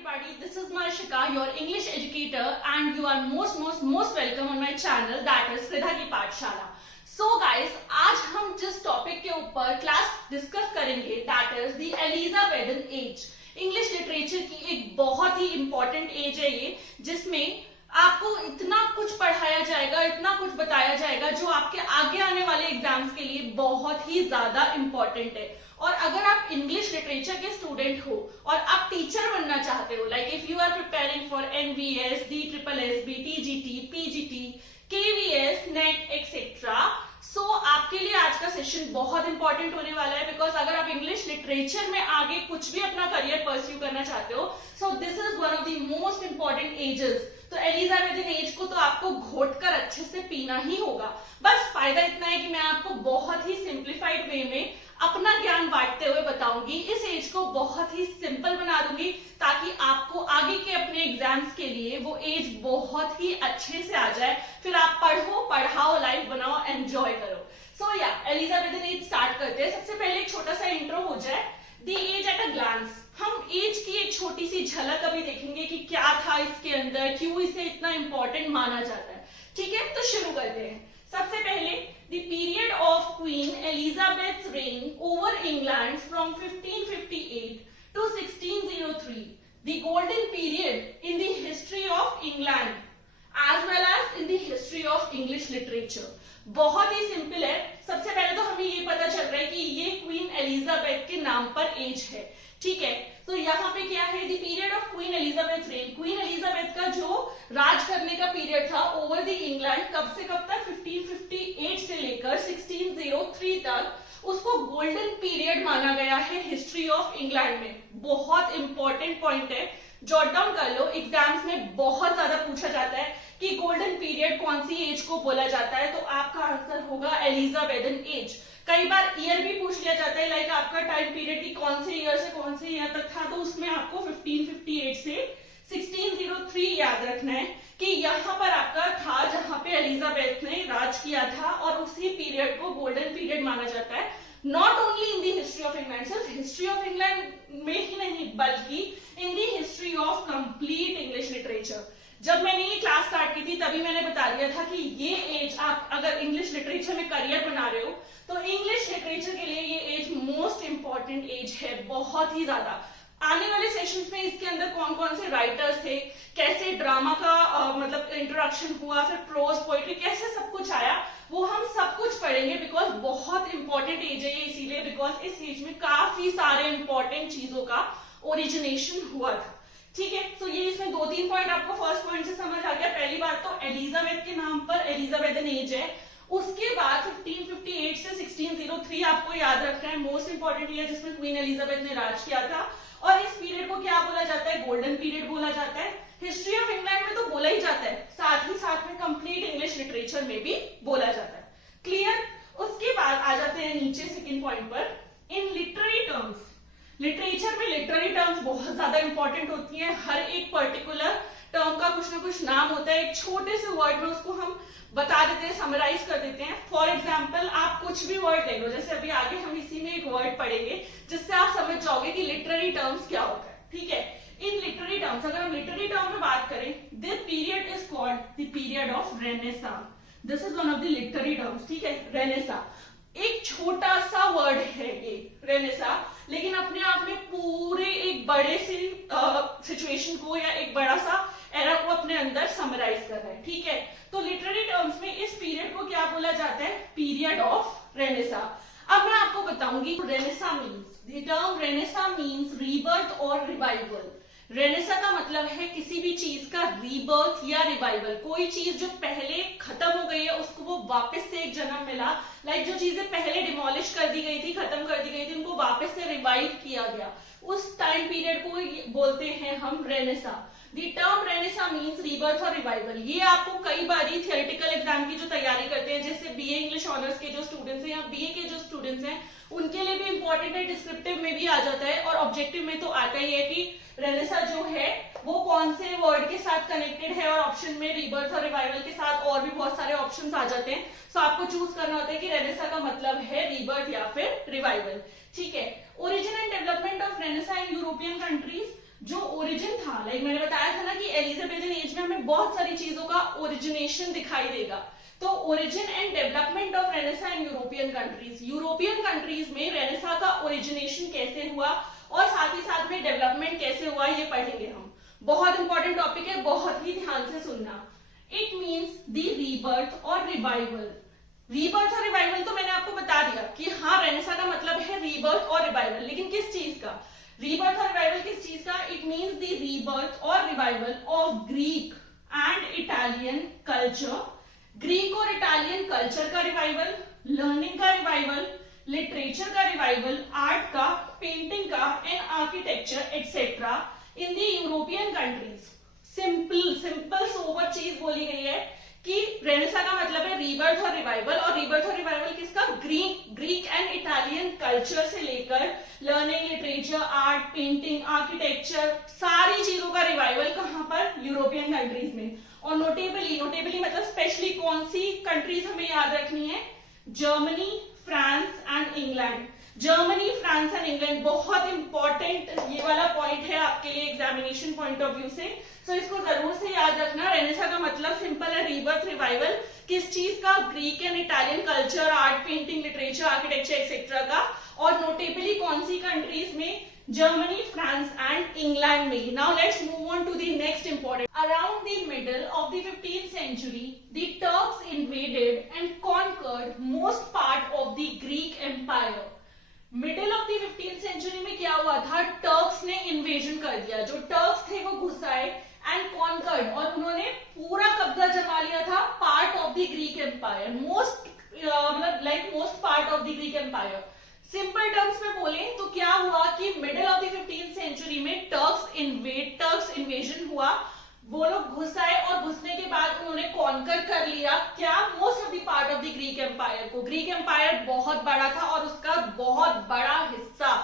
everybody, this is Marshika, your English educator, and you are most welcome on my channel, that is Hridha की पाठशाला. So guys, आज हम जिस topic के ऊपर क्लास डिस्कस करेंगे that is the Elizabethan age. English literature की एक बहुत ही इंपॉर्टेंट एज है ये, जिसमें आपको इतना कुछ पढ़ाया जाएगा, इतना कुछ बताया जाएगा जो आपके आगे आने वाले एग्जाम्स के लिए बहुत ही ज्यादा इंपॉर्टेंट है. और अगर आप इंग्लिश लिटरेचर के स्टूडेंट हो और आप टीचर बनना चाहते हो, like if you are preparing for NVS, DSSB, TGT, PGT, KVS, NET etcetera, so आपके लिए आज का सेशन बहुत इंपॉर्टेंट होने वाला है. बिकॉज अगर आप इंग्लिश लिटरेचर में आगे कुछ भी अपना करियर परस्यू करना चाहते हो, so this is one of the most important ages. तो एलिजाबेथन एज को तो आपको घोटकर अच्छे से पीना ही होगा. बस फायदा इतना है कि मैं आपको बहुत ही सिंप्लीफाइड वे में अपना ज्ञान बांटते हुए बताऊंगी. इस एज को बहुत ही सिंपल बना दूंगी ताकि आपको आगे के अपने एग्जाम्स के लिए वो एज बहुत ही अच्छे से आ जाए. फिर आप पढ़ो, पढ़ाओ, लाइफ बनाओ, एंजॉय करो. सो या एलिजाबेथन एज स्टार्ट करते हैं. सबसे पहले एक छोटा सा इंट्रो हो जाए. The age at a glance, हम एज की एक छोटी सी झलक अभी देखेंगे कि क्या था इसके अंदर, क्यों इसे इतना इंपॉर्टेंट माना जाता है. ठीक है, तो शुरू करते हैं. सबसे पहले the period of Queen Elizabeth's reign over England from 1558 to 1603, the golden period in the history of England as well as in the history of English literature. बहुत ही सिंपल है. सबसे पहले तो हमें ये पता चल रहा है कि ये क्वीन एलिजाबेथ के नाम पर एज है. ठीक है, तो यहाँ पे क्या है, the period of queen Elizabeth rain, queen Elizabeth का जो राज करने का पीरियड था ओवर द इंग्लैंड, कब से कब तक, 1558 से लेकर 1603 तक, उसको गोल्डन पीरियड माना गया है हिस्ट्री ऑफ इंग्लैंड में. बहुत इंपॉर्टेंट पॉइंट है, जॉट डाउन कर लो. एग्जाम्स में बहुत ज्यादा पूछा जाता है कि गोल्डन पीरियड कौन सी एज को बोला जाता है, तो आपका आंसर होगा एलिजाबेथन एज. कई बार ईयर भी पूछ लिया जाता है, लाइक आपका टाइम पीरियड की कौन से ईयर से कौन से ईयर तक था, तो उसमें आपको 1558 से 1603 याद रखना है कि यहाँ पर आपका था जहां पे एलिजाबेथ ने राज किया था, और उसी पीरियड को गोल्डन पीरियड माना जाता है. Not only in the history of England, सिर्फ हिस्ट्री ऑफ इंग्लैंड में ही नहीं बल्कि in the history of complete English literature. जब मैंने ये क्लास स्टार्ट की थी तभी मैंने बता दिया था कि ये एज, आप अगर इंग्लिश लिटरेचर में करियर बना रहे हो तो इंग्लिश लिटरेचर के लिए ये एज मोस्ट इंपॉर्टेंट एज है, बहुत ही ज्यादा. आने वाले सेशंस में इसके अंदर कौन कौन से राइटर्स थे, कैसे ड्रामा का मतलब इंट्रोडक्शन हुआ, फिर प्रोज, पोइट्री, कैसे सब कुछ आया, वो हम सब कुछ पढ़ेंगे. बिकॉज बहुत इंपॉर्टेंट एज है ये, इसीलिए बिकॉज इस एज में काफी सारे इंपॉर्टेंट चीजों का ओरिजिनेशन हुआ था. ठीक है, तो ये इसमें 2-3 पॉइंट आपको फर्स्ट पॉइंट से समझ आ गया. पहली बात तो एलिजाबेथ के नाम पर एलिजाबेथन एज है. उसके बाद 1558 से 1603 आपको याद रखना है, मोस्ट इंपॉर्टेंट ईयर जिसमें क्वीन एलिजाबेथ ने राज किया था. और इस पीरियड को क्या बोला जाता है, गोल्डन पीरियड बोला जाता है. हिस्ट्री ऑफ इंग्लैंड में तो बोला ही जाता है, साथ ही साथ में कंप्लीट इंग्लिश लिटरेचर में भी बोला जाता है. क्लियर. उसके बाद आ जाते हैं नीचे सेकेंड पॉइंट पर, इन लिटरेरी टर्म्स. लिटरेचर में लिटरेरी टर्म्स बहुत ज्यादा इंपॉर्टेंट होती हैं. हर एक पर्टिकुलर टर्म का कुछ ना कुछ नाम होता है, एक छोटे से वर्ड में उसको हम बता देते हैं, समराइज कर देते हैं. फॉर एग्जाम्पल आप कुछ भी वर्ड ले लो, जैसे अभी आगे हम इसी में एक वर्ड पढ़ेंगे जिससे आप समझ जाओगे कि लिटरेरी टर्म्स क्या होता है. ठीक है, इन लिटरेरी टर्म्स, अगर हम लिटरेरी टर्म में बात करें, this period is called the period of renaissance. This is one of the literary terms. ठीक है, रेनेसां एक छोटा सा वर्ड है ये रेनेसां, लेकिन अपने आप में पूरे एक बड़े से सिचुएशन को या एक बड़ा सा एरा को अपने अंदर समराइज कर रहा है. ठीक है, तो लिटरेरी टर्म्स में इस पीरियड को क्या बोला जाता है, पीरियड ऑफ रेनेसां. अब मैं आपको बताऊंगी renaissance means, the term renaissance means rebirth और रिवाइवल. रेनेसां का मतलब है किसी भी चीज का रीबर्थ या रिवाइवल. कोई चीज जो पहले खत्म हो गई है उसको वो वापस से एक जन्म मिला. लाइक जो चीजें पहले डिमोलिश कर दी गई थी, खत्म कर दी गई थी, उनको वापस से रिवाइव किया गया. उस टाइम पीरियड को बोलते हैं हम renaissance. The term renaissance means rebirth और रिवाइवल. ये आपको कई बारी थियोरेटिकल एग्जाम की जो तैयारी करते हैं, जैसे बीए इंग्लिश ऑनर्स के जो स्टूडेंट्स हैं या बीए के जो स्टूडेंट्स हैं, उनके लिए भी इंपॉर्टेंट है, डिस्क्रिप्टिव में भी आ जाता है और ऑब्जेक्टिव में तो आता ही है कि रेनेसां जो है वो कौन से वर्ड के साथ कनेक्टेड है, और ऑप्शन में रीबर्थ और रिवाइवल के साथ और भी बहुत सारे ऑप्शंस आ जाते हैं. सो आपको चूज करना होता है कि रेनेसां का मतलब है रीबर्थ या फिर रिवाइवल. ठीक है, origin and development of renaissance in European countries. जो ओरिजिन था, लाइक मैंने बताया था ना कि एलिजाबेथन एज में हमें बहुत सारी चीजों का ओरिजिनेशन दिखाई देगा। तो origin and development of Renaissance in European countries, European countries में रेनेसा का ओरिजिनेशन कैसे हुआ और साथ ही साथ में डेवलपमेंट कैसे हुआ, ये पढ़ेंगे हम। बहुत इंपॉर्टेंट टॉपिक है, बहुत ही ध्यान से सुनना। इट मीन्स द रीबर्थ और रिवाइवल। रीबर्थ और रिवाइवल तो मैंने आपको बता दिया कि हाँ, रेनेसा का मतलब है रीबर्थ और रिवाइवल, लेकिन किस चीज का? रीबर्थ और रिवाइवल किस चीज का? इट मीन्स द रीबर्थ और revival of Greek and Italian culture, Greek और इटालियन कल्चर का रिवाइवल, लर्निंग का रिवाइवल, लिटरेचर का रिवाइवल, आर्ट का, पेंटिंग का and architecture etcetera in the European countries. Simple sober चीज बोली गई है कि रेनेसा का मतलब है रीबर्थ और रिवाइवल, और रीबर्थ और रिवाइवल किसका? ग्रीक एंड इटालियन कल्चर से लेकर learning, literature, art, painting, architecture, सारी चीजों का रिवाइवल कहां पर? यूरोपियन कंट्रीज में। और नोटेबली मतलब स्पेशली कौन सी कंट्रीज हमें याद रखनी है? Germany, France and England. Germany, France and England बहुत इंपॉर्टेंट ये वाला पॉइंट है आपके लिए एग्जामिनेशन पॉइंट ऑफ व्यू से, तो इसको जरूर से याद रखना। रेनेसा का मतलब सिंपल है रीबर्थ, रिवाइवल, किस चीज का? Greek and Italian culture, art, painting, literature, architecture etcetera का। और नोटेबली कौन सी कंट्रीज में? जर्मनी, फ्रांस एंड इंग्लैंड में। Now let's move on to the next important. Around the middle of the 15th century, the Turks invaded and conquered most part of the Greek Empire. Middle of the 15th century में क्या हुआ था? Turks ने invasion कर दिया। जो Turks थे वो घुस आए एंड कॉन्कर्ड, और उन्होंने पूरा कब्जा जमा लिया था part of the Greek empire, most part of the Greek empire. Simple terms में बोले तो क्या हुआ कि middle of the 15th century में टर्क्स इन्वेजन हुआ, वो लोग घुस आए और घुसने के बाद उन्होंने कॉन्कर कर लिया क्या? Most of the part of the Greek empire को। ग्रीक एम्पायर बहुत बड़ा था और उसका बहुत बड़ा हिस्सा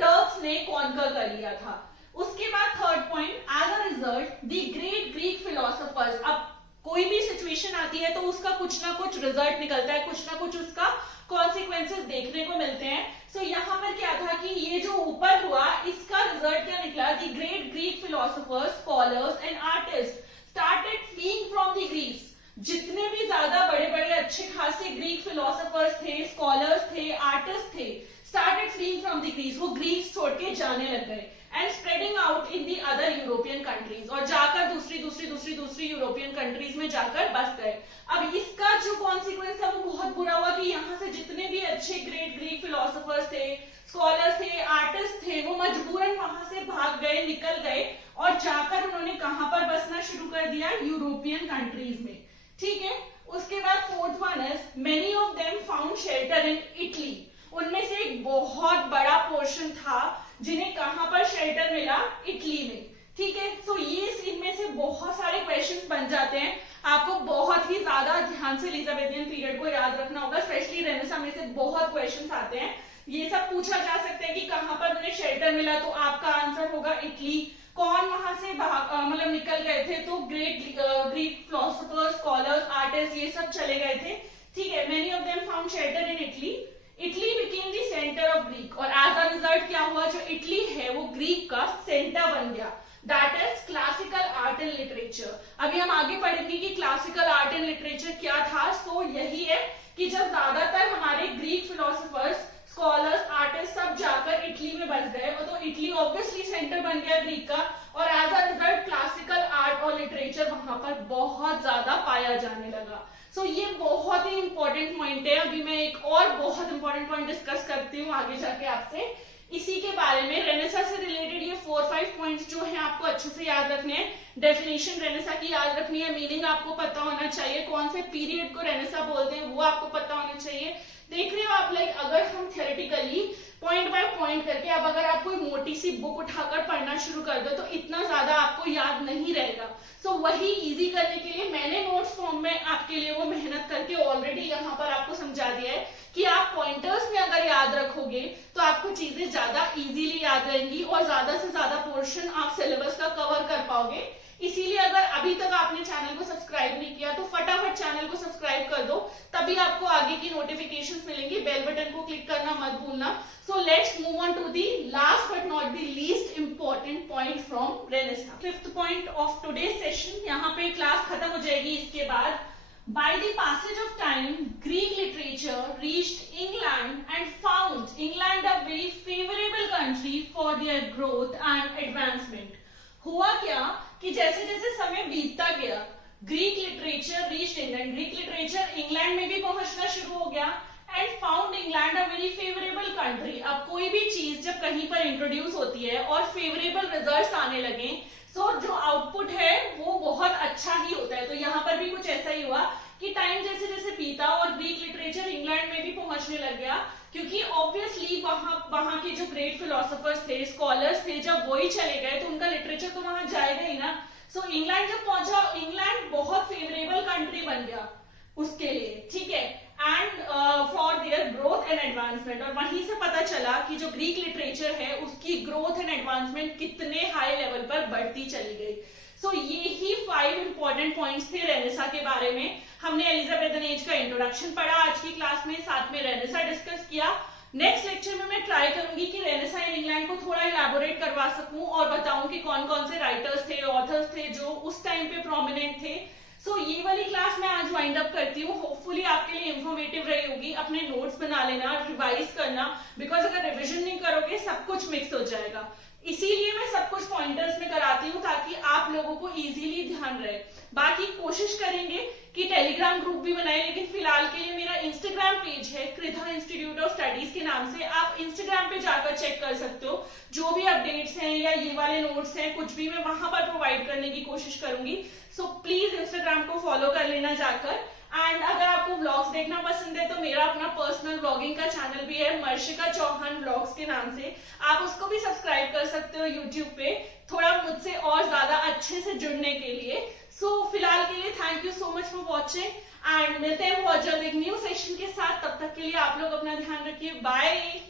टर्क्स ने कॉन्कर कर लिया था। उसके बाद third point, as a result the great Greek philosophers. अब कोई भी सिचुएशन आती है तो उसका कुछ ना कुछ रिजल्ट निकलता है, कुछ ना कुछ उसका कॉन्सिक्वेंसेस देखने को मिलते हैं। सो यहाँ पर क्या था कि ये जो ऊपर हुआ इसका रिजल्ट क्या निकला? The great Greek philosophers, scholars and artist started fleeing from the Greeks. जितने भी ज्यादा बड़े बड़े अच्छे खासे ग्रीक फिलोसोफर्स थे, स्कॉलर्स थे, आर्टिस्ट थे, started fleeing from the Greeks. वो ग्रीक्स छोड़ के जाने लग गए and spreading out in the other European countries, और जाकर दूसरी यूरोपियन कंट्रीज में जाकर बस गए। अब इसका जो कॉन्सिक्वेंस था वो बहुत बुरा हुआ कि यहाँ से जितने भी अच्छे ग्रेट ग्रीक फिलोसोफर्स थे, स्कॉलर्स थे, आर्टिस्ट थे, वो मजबूरन वहां से भाग गए, निकल गए और जाकर उन्होंने कहां पर बसना शुरू कर दिया? यूरोपियन कंट्रीज में। ठीक है, उसके बाद fourth one is many of them found shelter in Italy. उनमें से एक बहुत बड़ा पोर्शन था जिन्हें कहां पर शेल्टर मिला? इटली में। ठीक है, सो ये इनमें से बहुत सारे क्वेश्चंस बन जाते हैं। आपको बहुत ही ज्यादा ध्यान से एलिजाबेथियन पीरियड को याद रखना होगा, स्पेशली रेनेसा में से बहुत क्वेश्चंस आते हैं। ये सब पूछा जा सकता है कि कहां पर उन्हें शेल्टर मिला, तो आपका आंसर होगा इटली। कौन वहां से मतलब निकल गए थे? तो great Greek philosophers, scholars, artist, ये सब चले गए थे। ठीक है, many of them found shelter in Italy. Italy became the centre of Greek, और एज अ रिजल्ट क्या हुआ? जो इटली है वो ग्रीक का सेंटर बन गया। That is classical art and literature. अभी हम आगे पढ़ेंगे कि क्लासिकल आर्ट एंड लिटरेचर क्या था। सो यही है कि जब ज्यादातर हमारे ग्रीक फिलोसोफर्स, स्कॉलर्स, आर्टिस्ट सब जाकर इटली में बस गए, और तो इटली ऑब्वियसली सेंटर बन गया ग्रीक का, और as a result classical art और लिटरेचर वहां पर बहुत ज्यादा पाया जाने लगा। सो ये बहुत ही इंपॉर्टेंट पॉइंट है। अभी मैं एक और बहुत इंपॉर्टेंट पॉइंट डिस्कस करती हूँ आगे जाके आपसे इसी के बारे में। रेनेसा से रिलेटेड ये 4-5 पॉइंट्स जो हैं आपको अच्छे से याद रखने हैं। डेफिनेशन रेनेसा की याद रखनी है, मीनिंग आपको पता होना चाहिए, कौन से पीरियड को रेनेसा बोलते हैं वो आपको पता होना चाहिए। देख रहे हो आप, लाइक अगर हम थियोरेटिकली पॉइंट बाय पॉइंट करके, अब अगर आप कोई मोटी सी बुक उठाकर पढ़ना शुरू कर दो तो इतना ज्यादा आपको याद नहीं रहेगा। सो वही इजी करने के लिए मैंने नोट्स फॉर्म में आपके लिए वो मेहनत करके ऑलरेडी यहाँ पर आपको समझा दिया है कि आप पॉइंटर्स में अगर याद रखोगे तो आपको चीजें ज्यादा इजीली याद रहेंगी और ज्यादा से ज्यादा पोर्शन आप सिलेबस का कवर कर पाओगे इसीलिए अगर अभी तक आपने चैनल को सब्सक्राइब नहीं किया तो फटाफट चैनल को सब्सक्राइब कर दो, तभी आपको आगे की नोटिफिकेशंस मिलेंगी। बेल बटन को क्लिक करना मत भूलना। So let's move on to the last but not the least important point from Renaissance. Fifth point of today's session, यहाँ पे क्लास खत्म हो जाएगी इसके बाद। By the passage of time, Greek literature reached England and found England a very favorable country for their growth and advancement. हुआ क्या कि जैसे जैसे समय बीतता गया, Greek literature reached England, Greek literature England में भी पहुंचना शुरू हो गया and found England a very favourable country. अब कोई भी चीज जब कहीं पर इंट्रोड्यूस होती है और फेवरेबल रिजल्ट्स आने लगे, सो जो आउटपुट है वो बहुत अच्छा ही होता है। तो यहाँ पर भी कुछ ऐसा ही हुआ कि टाइम जैसे जैसे बीता और ग्रीक लिटरेचर इंग्लैंड में भी पहुंचने लग गया, क्योंकि ऑब्वियसली वहां के जो ग्रेट फिलोसोफर्स थे, स्कॉलर्स थे, जब वही चले गए तो उनका लिटरेचर तो वहां जाएगा ही ना। सो इंग्लैंड जब पहुंचा, इंग्लैंड बहुत फेवरेबल कंट्री बन गया उसके लिए, ठीक है, and for their growth and advancement. और वहीं से पता चला कि जो ग्रीक लिटरेचर है उसकी ग्रोथ एंड एडवांसमेंट कितने हाई लेवल पर बढ़ती चली गई। सो ये ही 5 इंपॉर्टेंट पॉइंट्स थे रेनेसां के बारे में। हमने एलिजाबेथन एज का इंट्रोडक्शन पढ़ा आज की क्लास में, साथ में रेनेसां डिस्कस किया। नेक्स्ट लेक्चर में मैं ट्राई करूंगी कि रेनेसां इन इंग्लैंड को थोड़ा इलैबोरेट करवा सकूं और बताऊं कि कौन कौन से राइटर्स थे, ऑथर्स थे जो उस टाइम पे प्रोमिनेंट थे। सो ये वाली क्लास मैं आज वाइंड अप करती हूँ। होपफुली आपके लिए इंफॉर्मेटिव रही होगी। अपने नोट्स बना लेना, रिवाइज करना, बिकॉज अगर रिविजन नहीं करोगे सब कुछ मिक्स हो जाएगा। इसीलिए मैं सब कुछ पॉइंटर्स में कराती हूँ ताकि आप लोगों को इजीली ध्यान रहे। बाकी कोशिश करेंगे कि टेलीग्राम ग्रुप भी बनाए, लेकिन फिलहाल के लिए मेरा इंस्टाग्राम पेज है कृधा इंस्टीट्यूट ऑफ स्टडीज के नाम से, आप इंस्टाग्राम पे जाकर चेक कर सकते हो। जो भी अपडेट्स हैं या ये वाले नोट्स हैं, कुछ भी मैं वहां पर प्रोवाइड करने की कोशिश करूंगी। सो प्लीज इंस्टाग्राम को फॉलो कर लेना जाकर। एंड अगर आपको व्लॉग्स देखना पसंद है तो मेरा अपना पर्सनल व्लॉगिंग का चैनल भी है, मर्शिका चौहान व्लॉग्स के नाम से, आप उसको भी सब्सक्राइब कर सकते हो यूट्यूब पे, थोड़ा मुझसे और ज्यादा अच्छे से जुड़ने के लिए। सो फिलहाल के लिए thank you so much for watching and मिलते हैं बहुत जल्द एक न्यू सेशन के साथ। तब तक के लिए आप लोग अपना ध्यान रखिए। बाय।